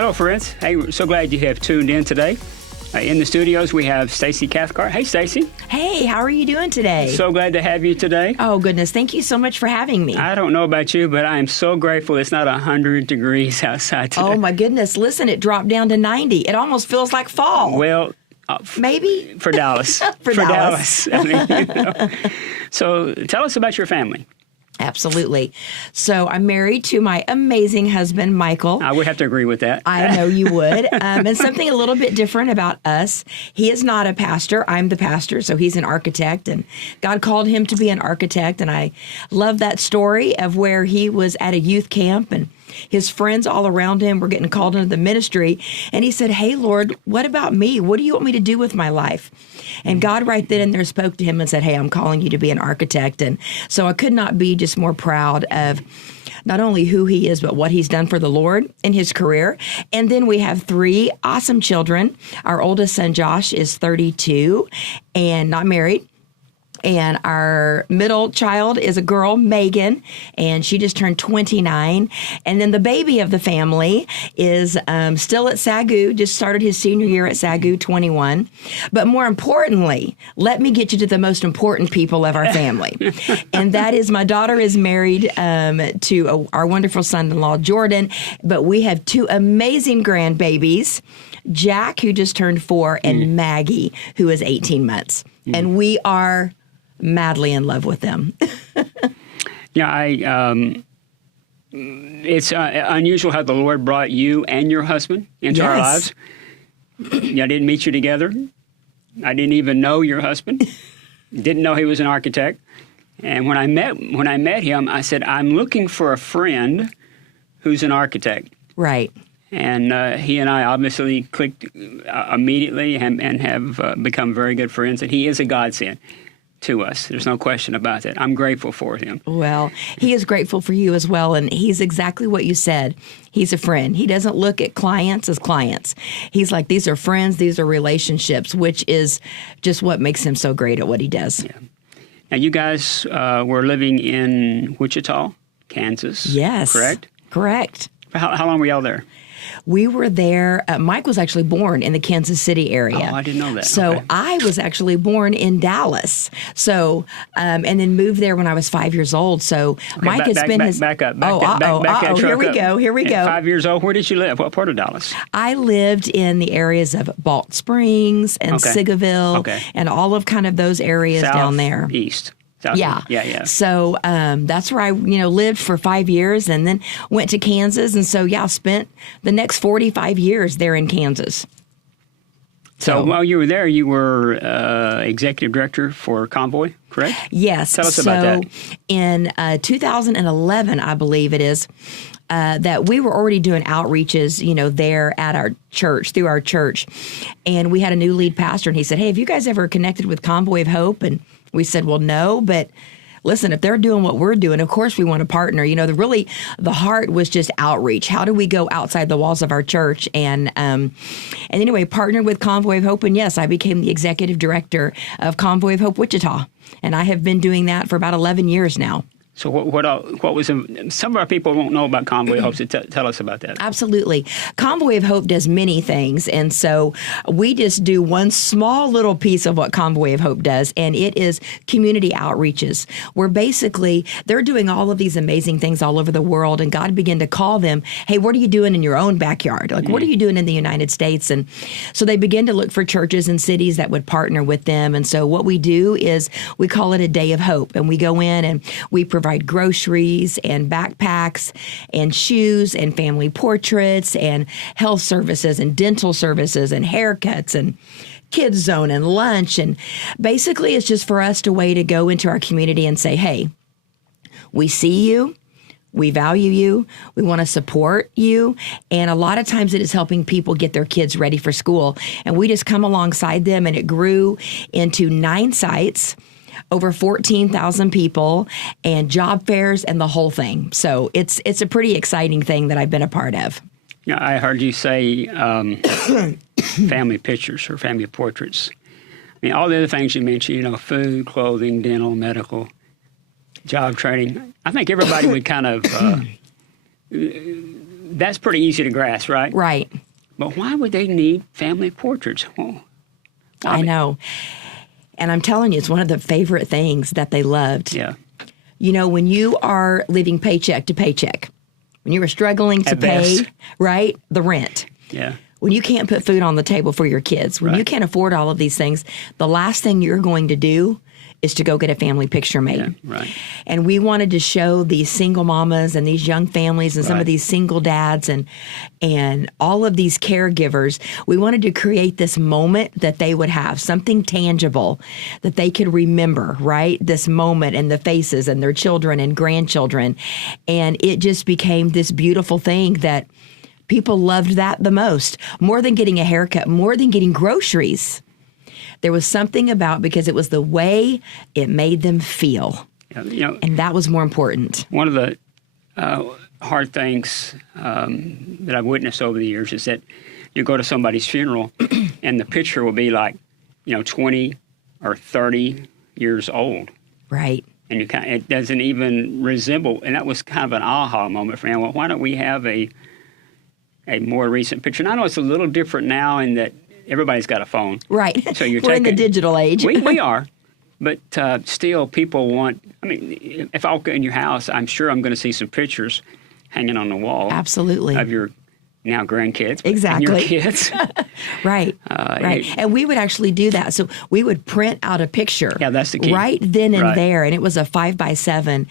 Hello, friends. Hey, we're so glad you have tuned in today. In the studios, we have Stacie Cathcart. Hey, Stacie. Hey, how are you doing today? So glad to have you today. Oh, goodness. Thank you so much for having me. I don't know about you, but I am so grateful it's not 100 degrees outside today. Oh, my goodness. Listen, it dropped down to 90. It almost feels like fall. Well, maybe? For Dallas. For Dallas. I mean, So tell us about your family. Absolutely. So I'm married to my amazing husband, Michael. I would have to agree with that. I know you would. And something a little bit different about us. He is not a pastor. I'm the pastor, so he's an architect. And God called him to be an architect. And I love that story of where he was at a youth camp and his friends all around him were getting called into the ministry. And he said, hey, Lord, what about me? What do you want me to do with my life? And God right then and there spoke to him and said, hey, I'm calling you to be an architect. And so I could not be just more proud of not only who he is, but what he's done for the Lord in his career. And then we have 3 awesome children. Our oldest son, Josh, is 32 and not married. And our middle child is a girl, Megan, and she just turned 29. And then the baby of the family is still at SAGU, just started his senior year at SAGU, 21. But more importantly, let me get you to the most important people of our family. And that is my daughter is married to our wonderful son-in-law, Jordan. But we have 2 amazing grandbabies, Jack, who just turned 4, and Maggie, who is 18 months. And we are madly in love with them. Yeah, it's unusual how the Lord brought you and your husband into our lives. I didn't meet you together. I didn't even know your husband. Didn't know he was an architect. And when I met him, I said, I'm looking for a friend who's an architect. Right. And he and I obviously clicked immediately and have become very good friends. And he is a godsend to us. There's no question about that. I'm grateful for him. Well, he is grateful for you as well. And he's exactly what you said. He's a friend. He doesn't look at clients as clients. He's like, these are friends, these are relationships, which is just what makes him so great at what he does. Yeah. Now, you guys were living in Wichita, Kansas. Yes. Correct? Correct. How long were y'all there? We were there. Mike was actually born in the Kansas City area. Oh, I didn't know that. So okay. I was actually born in Dallas. So, and then moved there when I was 5 years old. So Okay, Mike had spent his... Back up. Here we go. At 5 years old, where did you live? What part of Dallas? I lived in the areas of Balch Springs and Sigaville and all of kind of those areas down there. East. Yeah. So that's where I, lived for 5 years and then went to Kansas. And so, spent the next 45 years there in Kansas. So while you were there, you were executive director for Convoy, correct? Yes. Tell us about that. In 2011, I believe it is, that we were already doing outreaches, there at our church, through our church. And we had a new lead pastor, and he said, hey, have you guys ever connected with Convoy of Hope? And we said, well, no, but listen, if they're doing what we're doing, of course we want to partner. The heart was just outreach. How do we go outside the walls of our church? And anyway, partnered with Convoy of Hope. And yes, I became the executive director of Convoy of Hope Wichita. And I have been doing that for about 11 years now. So what was some of our people won't know about Convoy of Hope, so tell us about that. Absolutely. Convoy of Hope does many things, and so we just do one small little piece of what Convoy of Hope does, and it is community outreaches, where basically they're doing all of these amazing things all over the world, and God began to call them, hey, what are you doing in your own backyard? Like, what are you doing in the United States? And so they begin to look for churches and cities that would partner with them, and so what we do is we call it a Day of Hope, and we go in and we provide groceries and backpacks and shoes and family portraits and health services and dental services and haircuts and kids zone and lunch. And basically it's just for us to go into our community and say, hey, we see you. We value you. We want to support you. And a lot of times it is helping people get their kids ready for school. And we just come alongside them, and it grew into 9 sites, over 14,000 people, and job fairs and the whole thing. So it's a pretty exciting thing that I've been a part of. Yeah, I heard you say family pictures or family portraits. I mean, all the other things you mentioned, food, clothing, dental, medical, job training. I think everybody would kind of that's pretty easy to grasp, right? Right. But why would they need family portraits? Well, I know. And I'm telling you, it's one of the favorite things that they loved. Yeah. You know, when you are living paycheck to paycheck, when you are struggling to At pay, best. right, the rent, Yeah. when you can't put food on the table for your kids, when you Right. can't afford all of these things, the last thing you're going to do is to go get a family picture made. Yeah, right. And we wanted to show these single mamas and these young families and some Right. of these single dads and all of these caregivers. We wanted to create this moment that they would have, something tangible that they could remember, right? This moment and the faces and their children and grandchildren. And it just became this beautiful thing that people loved that the most, more than getting a haircut, more than getting groceries. There was something about, because it was the way it made them feel. Yeah, you know, And that was more important. one of the hard things that I've witnessed over the years is that you go to somebody's funeral and the picture will be like, 20 or 30 years old. Right. And it doesn't even resemble, and that was kind of an aha moment for me. Well, why don't we have a more recent picture? And I know it's a little different now in that everybody's got a phone. Right. So you're We're in the taking- digital age. We are. But still, people want, if I walk in your house, I'm sure I'm going to see some pictures hanging on the wall. Absolutely. Of your now grandkids. Exactly. And your kids. Right. Right. And we would actually do that. So we would print out a picture. Yeah, that's the key. Right then and Right. there. And it was a 5x7.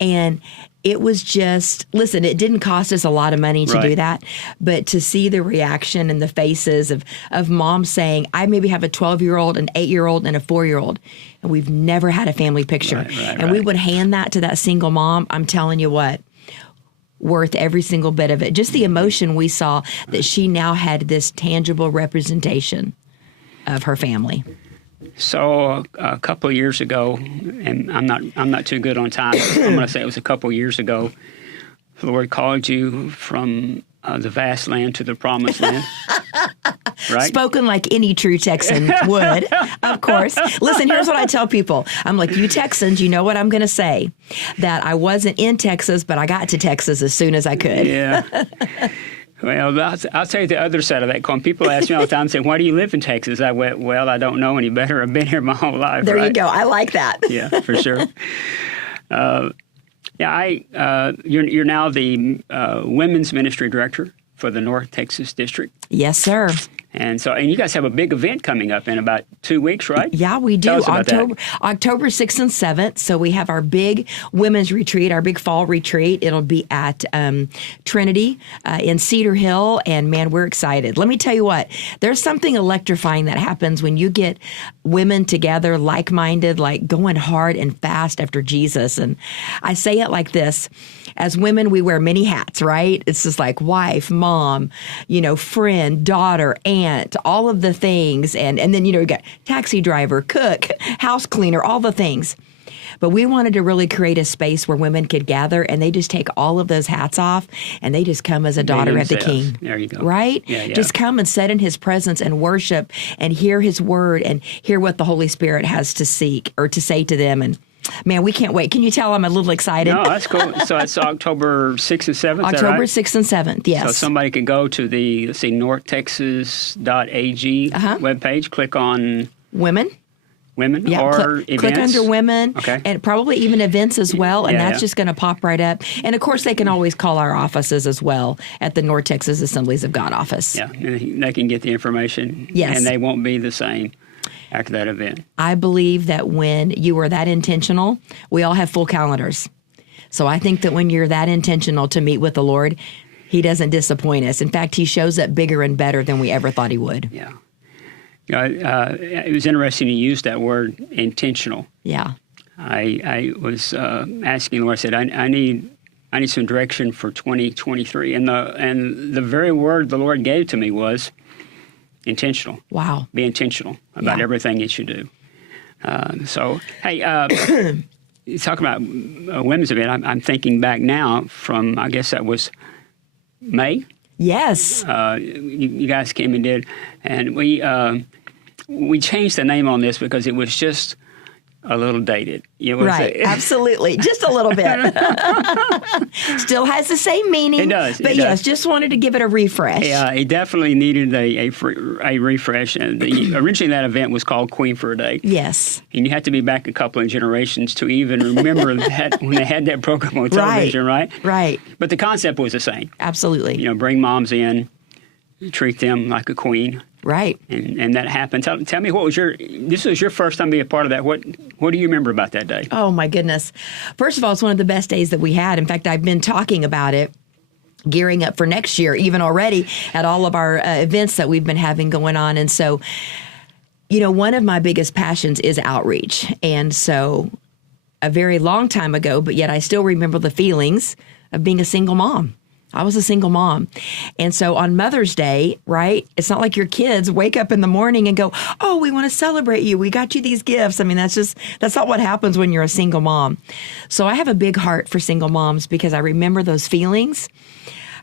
And it was just, listen, it didn't cost us a lot of money to do Right. that. But to see the reaction and the faces of mom saying, I maybe have a 12-year-old, an 8-year-old, and a 4-year-old. And we've never had a family picture. Right, and we right. would hand that to that single mom. I'm telling you what. Worth every single bit of it. Just the emotion we saw that she now had this tangible representation of her family. So a couple of years ago, and I'm not too good on time. I'm going to say it was a couple of years ago. The Lord called you from the vast land to the promised land. Right? Spoken like any true Texan would, of course. Listen, here's what I tell people. I'm like, you Texans, you know what I'm going to say. That I wasn't in Texas, but I got to Texas as soon as I could. Yeah. Well, I'll tell you the other side of that coin. People ask me all the time, say, why do you live in Texas? I went, well, I don't know any better. I've been here my whole life. There right? you go. I like that. Yeah, for sure. You're now the women's ministry director for the North Texas District. Yes, sir. And you guys have a big event coming up in about 2 weeks, right? Yeah, we do. Tell us about that. October 6th and 7th. So we have our big women's retreat, our big fall retreat. It'll be at Trinity in Cedar Hill. And man, we're excited. Let me tell you what, there's something electrifying that happens when you get women together, like-minded, like going hard and fast after Jesus. And I say it like this. As women, we wear many hats, right? It's just like wife, mom, friend, daughter, aunt, all of the things. And then, you got taxi driver, cook, house cleaner, all the things. But we wanted to really create a space where women could gather and they just take all of those hats off and they just come as a daughter of the King. There you go. Right? Yeah. Just come and sit in his presence and worship and hear his word and hear what the Holy Spirit has to seek or to say to them. And man, we can't wait. Can you tell I'm a little excited? No, that's cool. So it's October 6th and 7th, is that October right? 6th and 7th, yes. So somebody could go to the, northtexas.ag webpage, click on Women. women Yeah, or events. click under women, Okay. and probably even events as well, and Yeah, that's yeah. just going to pop right up. And of course, they can always call our offices as well at the North Texas Assemblies of God office. Yeah, and they can get the information. Yes. And they won't be the same after that event. I believe that when you are that intentional, we all have full calendars. So I think that when you're that intentional to meet with the Lord, He doesn't disappoint us. In fact, He shows up bigger and better than we ever thought He would. Yeah. It was interesting you used that word, intentional. Yeah. I was asking the Lord, I said, I need some direction for 2023. And the very word the Lord gave to me was intentional. Wow. Be intentional about Yeah. everything that you do. You talk about a women's event. I'm thinking back now from, I guess that was May. Yes. You guys came and did, and we changed the name on this because it was just a little dated. You know what I'm Right, saying? absolutely. Just a little bit. Still has the same meaning. It does. But it yes, does. just wanted to give it a refresh. Yeah, it definitely needed a refresh. And originally that event was called Queen for a Day. Yes. And you have to be back a couple of generations to even remember that when they had that program on television, right? Right. But the concept was the same. Absolutely. You know, bring moms in, treat them like a queen. Right. And that happened. Tell me, this was your first time being a part of that. What do you remember about that day? Oh, my goodness. First of all, it's one of the best days that we had. In fact, I've been talking about it, gearing up for next year, even already at all of our events that we've been having going on. And so, you know, one of my biggest passions is outreach. And so a very long time ago, but yet I still remember the feelings of being a single mom. I was a single mom. And so on Mother's Day, right, it's not like your kids wake up in the morning and go, oh, we want to celebrate you. We got you these gifts. I mean, that's not what happens when you're a single mom. So I have a big heart for single moms because I remember those feelings.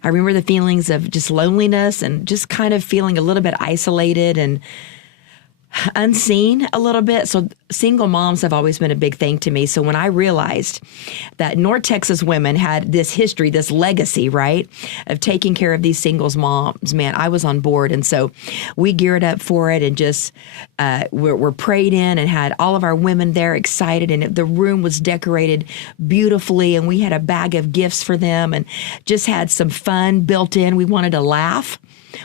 I remember the feelings of just loneliness and just kind of feeling a little bit isolated and unseen a little bit. So single moms have always been a big thing to me. So when I realized that North Texas women had this history, this legacy, right, of taking care of these singles moms, man, I was on board. And so we geared up for it and just we're prayed in and had all of our women there excited. And the room was decorated beautifully. And we had a bag of gifts for them and just had some fun built in. We wanted to laugh.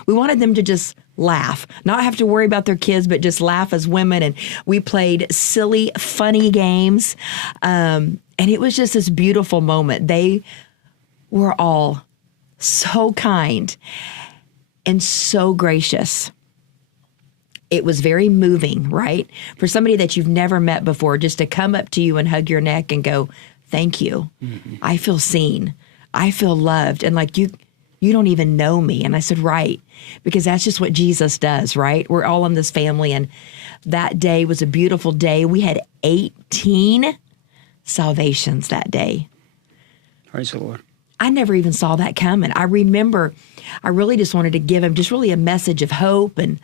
We wanted them to just laugh, not have to worry about their kids, but just laugh as women. And we played silly, funny games. And it was just this beautiful moment. They were all so kind and so gracious. It was very moving, right? For somebody that you've never met before, just to come up to you and hug your neck and go, thank you. Mm-hmm. I feel seen. I feel loved. And like you don't even know me. And I said, right, because that's just what Jesus does, right? We're all in this family. And that day was a beautiful day. We had 18 salvations that day. Praise the Lord. I never even saw that coming. I remember I really just wanted to give him just really a message of hope and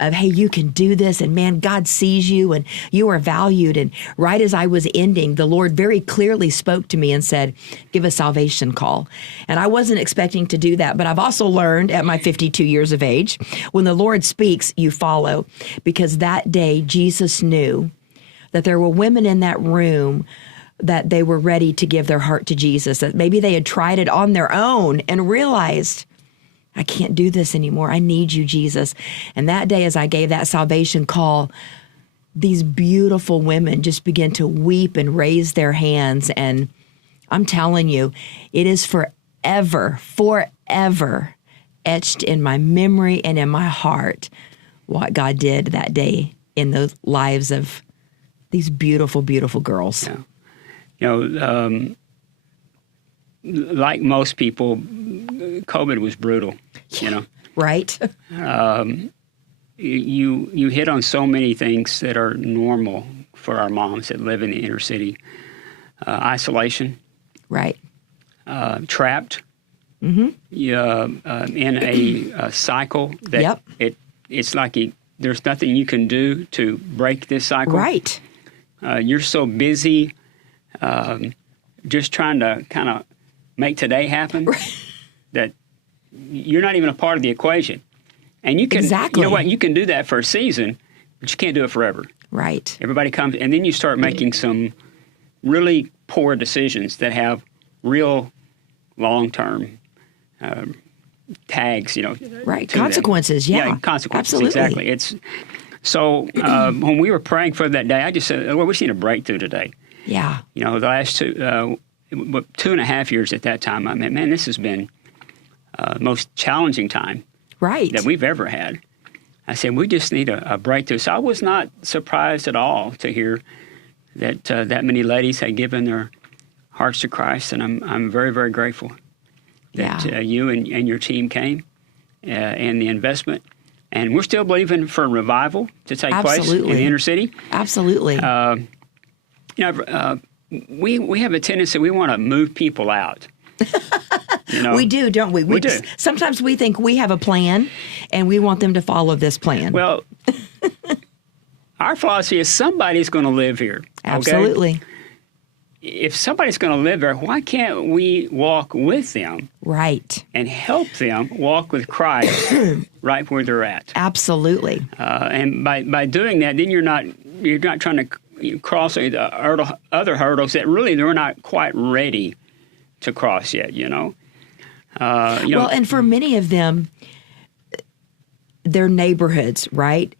of, hey, you can do this. And man, God sees you and you are valued. And right as I was ending, the Lord very clearly spoke to me and said, give a salvation call. And I wasn't expecting to do that. But I've also learned at my 52 years of age, when the Lord speaks, you follow. Because that day, Jesus knew that there were women in that room that they were ready to give their heart to Jesus, that maybe they had tried it on their own and realized, I can't do this anymore. I need you, Jesus. And that day, as I gave that salvation call, these beautiful women just began to weep and raise their hands. And I'm telling you, it is forever etched in my memory and in my heart what God did that day in the lives of these beautiful, beautiful girls. Yeah. You know, like most people, COVID was brutal, you know. Right. You hit on so many things that are normal for our moms that live in the inner city. Isolation. Right. Trapped. Mm-hmm. In a cycle that it's like there's nothing you can do to break this cycle. Right. You're so busy just trying to kind of make today happen that you're not even a part of the equation. And you can, exactly. You know what, you can do that for a season, but you can't do it forever. Right. Everybody comes, and then you start making some really poor decisions that have real long-term tags, you know. Right, consequences, them. yeah. Consequences, absolutely. Exactly. So when we were praying for that day, I just said, Lord, we just need a breakthrough today. Yeah. You know, the last 2.5 years at that time, I mean, man, this has been the most challenging time that we've ever had. I said, we just need a breakthrough. So I was not surprised at all to hear that that many ladies had given their hearts to Christ, and I'm very, very grateful that you and your team came and the investment. And we're still believing for a revival to take place in the inner city. Absolutely. We have a tendency, we want to move people out. You know? We do, don't we? We do. Sometimes we think we have a plan, and we want them to follow this plan. Well, our philosophy is somebody's going to live here. Okay? Absolutely. If somebody's going to live there, why can't we walk with them? Right. And help them walk with Christ right where they're at. Absolutely. And by doing that, then you're not trying to cross the other hurdles that really they're not quite ready to cross yet. Well, and for many of them, their neighborhoods, right?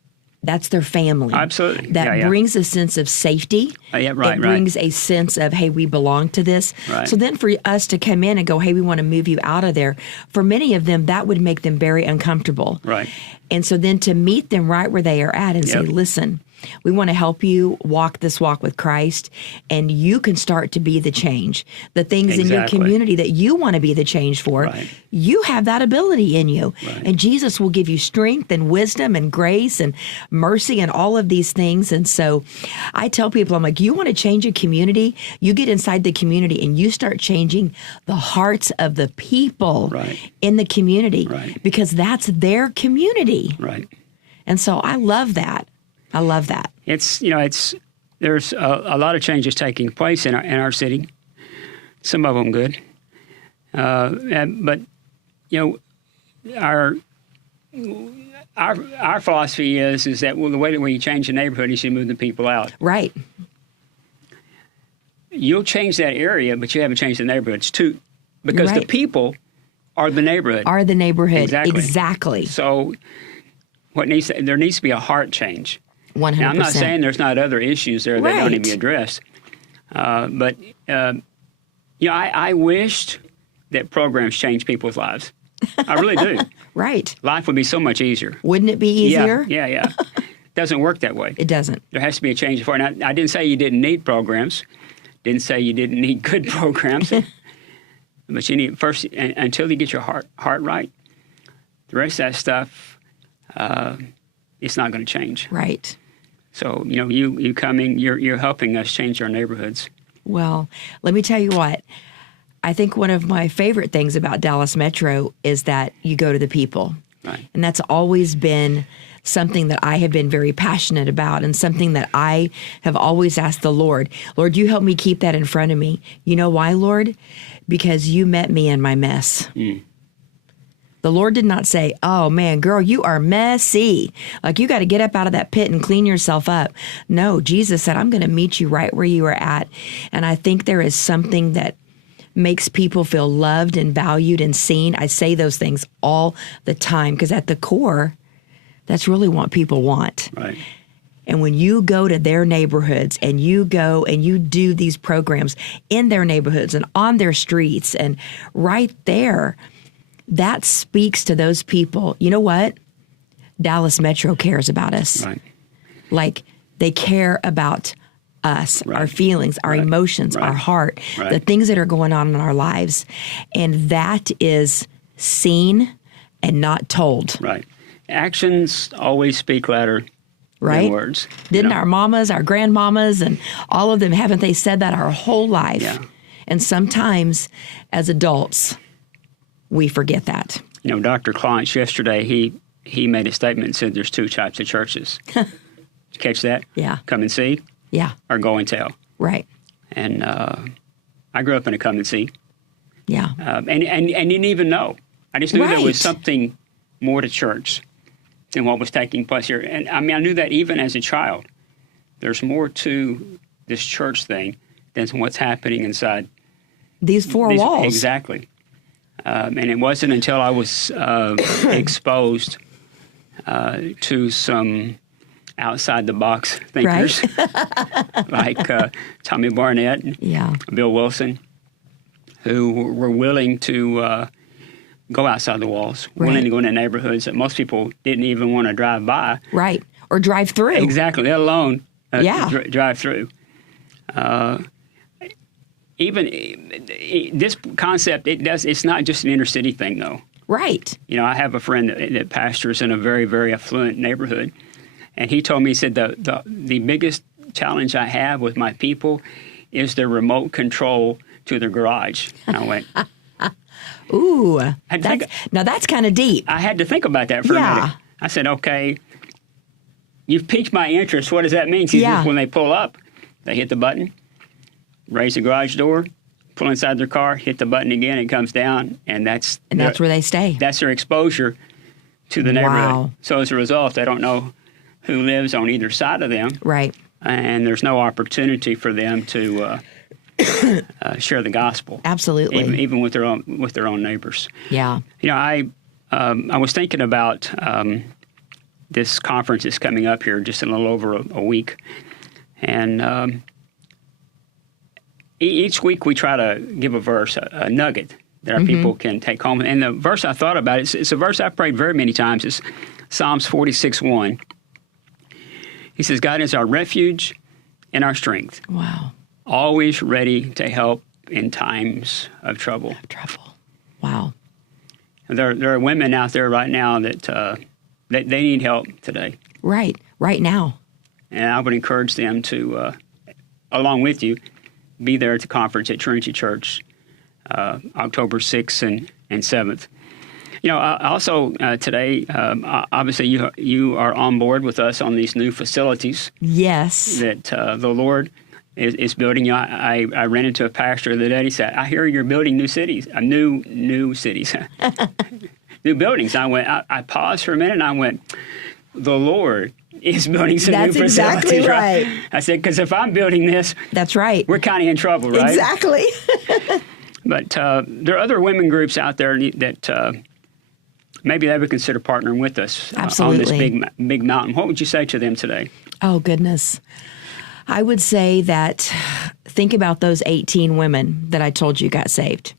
That's their family. Absolutely. That brings a sense of safety. It brings a sense of, hey, we belong to this. Right. So then for us to come in and go, hey, we want to move you out of there, for many of them, that would make them very uncomfortable. Right. And so then to meet them right where they are at and say, listen, we want to help you walk this walk with Christ, and you can start to be the change. The things in your community that you want to be the change for, you have that ability in you. Right. And Jesus will give you strength and wisdom and grace and mercy and all of these things. And so I tell people, I'm like, you want to change a community? You get inside the community and you start changing the hearts of the people in the community because that's their community. Right. And so I love that. I love that. There's a lot of changes taking place in our city. Some of them good, but our philosophy is that the way that we change the neighborhood is you move the people out. Right. You'll change that area, but you haven't changed the neighborhoods too, because the people are the neighborhood. Are the neighborhood exactly. So there needs to be a heart change. 100%. Now, I'm not saying there's not other issues there that don't need to be addressed, but I wished that programs changed people's lives. I really do. Right. Life would be so much easier. Wouldn't it be easier? Yeah. Doesn't work that way. It doesn't. There has to be a change for it. And I didn't say you didn't need programs. Didn't say you didn't need good programs. But you need first, until you get your heart right, the rest of that stuff, it's not going to change. Right. So, you coming, you're helping us change our neighborhoods. Well, let me tell you what. I think one of my favorite things about Dallas Metro is that you go to the people. Right. And that's always been something that I have been very passionate about, and something that I have always asked the Lord, you help me keep that in front of me. You know why, Lord? Because you met me in my mess. Mm. The Lord did not say, oh, man, girl, you are messy. Like, you got to get up out of that pit and clean yourself up. No, Jesus said, I'm going to meet you right where you are at. And I think there is something that makes people feel loved and valued and seen. I say those things all the time because at the core, that's really what people want. Right. And when you go to their neighborhoods and you go and you do these programs in their neighborhoods and on their streets and right there, that speaks to those people. You know what? Dallas Metro cares about us. Right. Like, they care about us, our feelings, our emotions, our heart, the things that are going on in our lives. And that is seen and not told. Right. Actions always speak louder than words. Didn't our mamas, our grandmamas, and all of them, haven't they said that our whole life? Yeah. And sometimes as adults, we forget that. Dr. Clonch yesterday, he made a statement and said there's two types of churches. Did you catch that? Yeah. Come and see. Yeah. Or go and tell. Right. And I grew up in a come and see. Yeah. And didn't even know. I just knew there was something more to church than what was taking place here. And I knew that even as a child. There's more to this church thing than what's happening inside these four walls. Exactly. And it wasn't until I was exposed to some outside-the-box thinkers like Tommy Barnett, Bill Wilson, who were willing to go outside the walls, willing to go into neighborhoods that most people didn't even want to drive by. Right, or drive through. Exactly, let alone drive through. Even this concept, it's not just an inner city thing, though. Right. I have a friend that pastors in a very, very affluent neighborhood, and he told me, he said, the biggest challenge I have with my people is their remote control to their garage. And I went, ooh, now that's kind of deep. I had to think about that for a minute. I said, okay, you've piqued my interest. What does that mean? See, when they pull up, they hit the button, raise the garage door, pull inside their car, hit the button again, it comes down, and that's where they stay. That's their exposure to the neighborhood. Wow. So as a result, they don't know who lives on either side of them. Right. And there's no opportunity for them to share the gospel. Absolutely. Even with their own neighbors. Yeah. You know, I was thinking about this conference is coming up here just in a little over a week, and each week we try to give a verse, a nugget that our people can take home. And the verse I thought about, it's a verse I've prayed very many times. It's Psalms 46:1. He says, God is our refuge and our strength. Wow. Always ready to help in times of trouble. Wow. There are women out there right now that they need help today. Right now. And I would encourage them to, along with you, be there at the conference at Trinity Church, October 6th and 7th. You know, also today, obviously you are on board with us on these new facilities. Yes. That the Lord is building. You know, I ran into a pastor the other day. He said, "I hear you're building new cities, new cities, new buildings." I paused for a minute and I went, "The Lord is building some new facilities." That's exactly right. I said, "Because if I'm building this, that's right. We're kind of in trouble, right?" Exactly. But there are other women groups out there that maybe they would consider partnering with us on this big mountain. What would you say to them today? Oh, goodness. I would say that think about those 18 women that I told you got saved.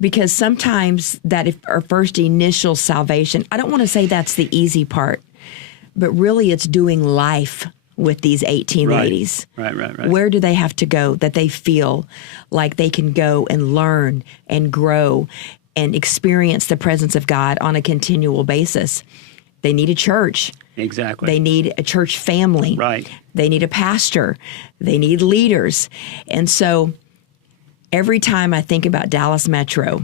Because sometimes that our first initial salvation, I don't want to say that's the easy part, but really it's doing life with these 18 ladies. Right. Where do they have to go that they feel like they can go and learn and grow and experience the presence of God on a continual basis? They need a church. Exactly. They need a church family. Right. They need a pastor. They need leaders. And so every time I think about Dallas Metro,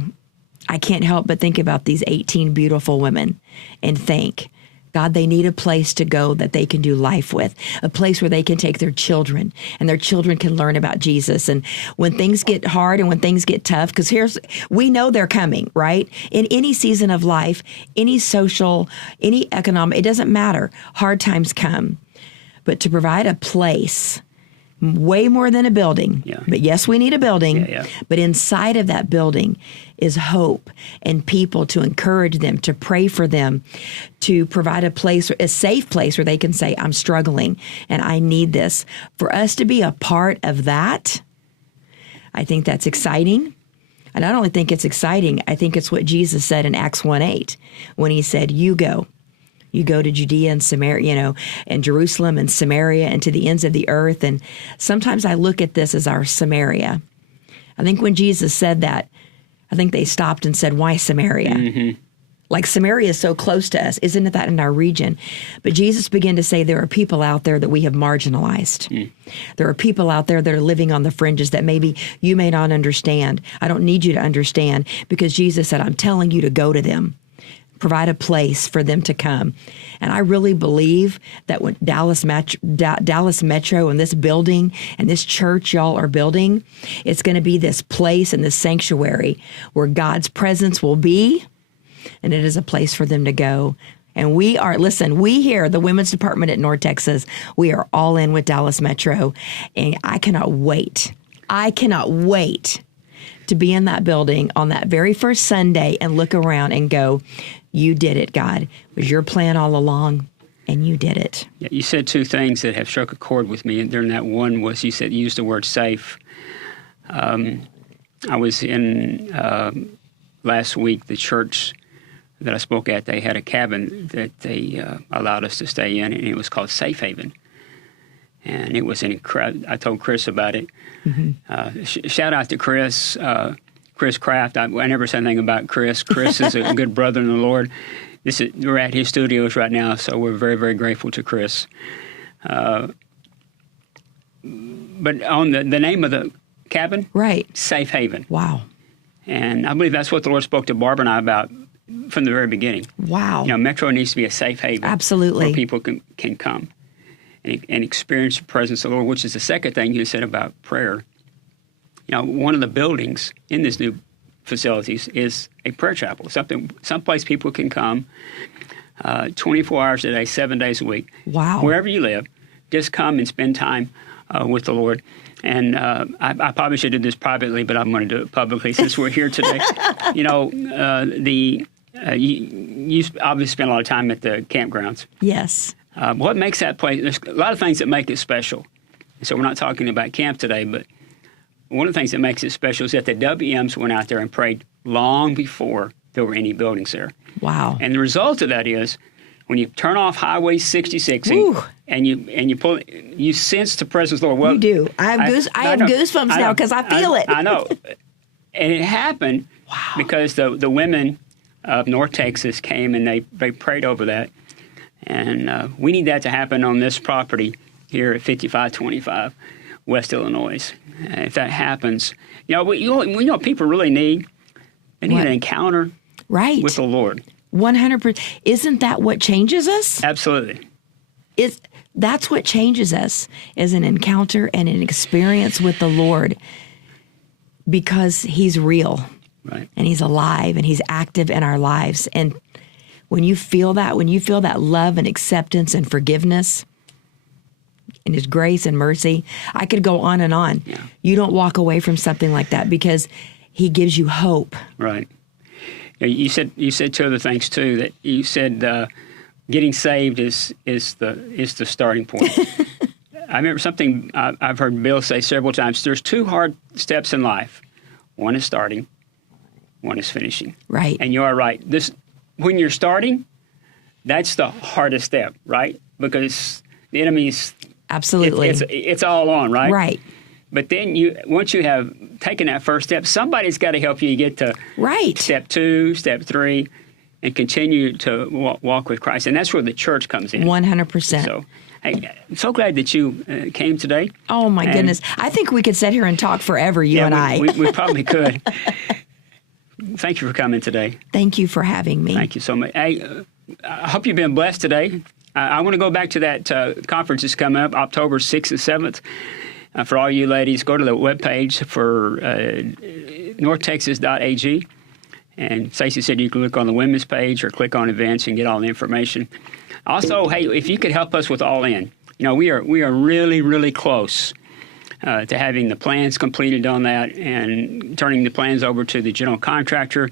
I can't help but think about these 18 beautiful women and think, God, they need a place to go that they can do life with, a place where they can take their children and their children can learn about Jesus. And when things get hard and when things get tough, because we know they're coming, right? In any season of life, any social, any economic, it doesn't matter. Hard times come. But to provide a place, way more than a building. Yeah. But yes, we need a building. Yeah. But inside of that building is hope and people to encourage them, to pray for them, to provide a place, a safe place where they can say, I'm struggling and I need this. For us to be a part of that, I think that's exciting. And I don't only think it's exciting, I think it's what Jesus said in Acts 1:8 when he said, you go to Judea and Samaria, and Jerusalem and Samaria and to the ends of the earth. And sometimes I look at this as our Samaria. I think when Jesus said that, I think they stopped and said, why Samaria? Mm-hmm. Like Samaria is so close to us. Isn't it that in our region? But Jesus began to say there are people out there that we have marginalized. Mm. There are people out there that are living on the fringes that maybe you may not understand. I don't need you to understand because Jesus said, I'm telling you to go to them. Provide a place for them to come. And I really believe that when Dallas Metro and this building and this church y'all are building, it's going to be this place and this sanctuary where God's presence will be, and it is a place for them to go. And we here, the women's department at North Texas, we are all in with Dallas Metro, and I cannot wait. To be in that building on that very first Sunday and look around and go, you did it, God. It was your plan all along, and you did it. Yeah, you said two things that have struck a chord with me, and during that one was you used the word safe. I was in last week, the church that I spoke at, they had a cabin that they allowed us to stay in, and it was called Safe Haven. And it was an incredible. I told Chris about it. Mm-hmm. Shout out to Chris Kraft. I never said anything about Chris. Chris is a good brother in the Lord. We're at his studios right now, so we're very, very grateful to Chris. But on the name of the cabin, right, Safe Haven. Wow. And I believe that's what the Lord spoke to Barbara and I about from the very beginning. Wow. Metro needs to be a safe haven. Absolutely. Where people can come and experience the presence of the Lord, which is the second thing you said about prayer. One of the buildings in this new facilities is a prayer chapel, someplace people can come 24 hours a day, 7 days a week. Wow. Wherever you live, just come and spend time with the Lord. And I probably should do this privately, but I'm going to do it publicly since we're here today. You obviously spend a lot of time at the campgrounds. Yes. What makes that place? There's a lot of things that make it special. So we're not talking about camp today, but one of the things that makes it special is that the WMs went out there and prayed long before there were any buildings there. Wow. And the result of that is when you turn off Highway 66 and you pull, you sense the presence of the Lord. Well, you do. I have goosebumps now because I feel it. I know. And it happened because the women of North Texas came and they prayed over that. And we need that to happen on this property here at 5525 West Illinois. If that happens, people really need? They need an encounter with the Lord. 100%. Isn't that what changes us? Absolutely. That's what changes us, is an encounter and an experience with the Lord, because He's real. Right. And He's alive and He's active in our lives. And when you feel that love and acceptance and forgiveness and His grace and mercy, I could go on and on. Yeah. You don't walk away from something like that because He gives you hope. Right. You said two other things too. That you said getting saved is the starting point. I remember something I've heard Bill say several times. There's two hard steps in life. One is starting. One is finishing. Right. And you are right. When you're starting, that's the hardest step, right? Because the enemy's absolutely it's all on, right? Right. But then once you have taken that first step, somebody's got to help you get to step 2, step 3, and continue to walk with Christ. And that's where the church comes in. 100%. So, hey, I'm so glad that you came today. Oh, my goodness. I think we could sit here and talk forever, you and I. We probably could. Thank you for coming today. Thank you for having me. Thank you so much. Hey, I hope you've been blessed today. I want to go back to that conference that's coming up October 6th and 7th. For all you ladies, go to the webpage for northtexas.ag. And Stacie said you can look on the women's page or click on events and get all the information. Also, hey, if you could help us with All In. We are really, really close to having the plans completed on that and turning the plans over to the general contractor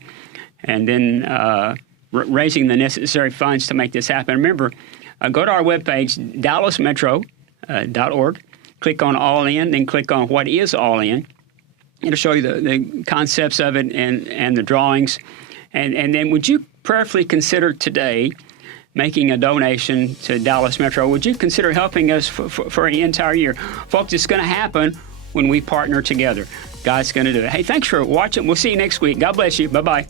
and then raising the necessary funds to make this happen. Remember, go to our webpage, dallasmetro.org. Click on All In, then click on What is All In. It'll show you the concepts of it and the drawings. And then would you prayerfully consider today making a donation to Dallas Metro? Would you consider helping us for an entire year? Folks, it's going to happen when we partner together. God's going to do it. Hey, thanks for watching. We'll see you next week. God bless you. Bye-bye.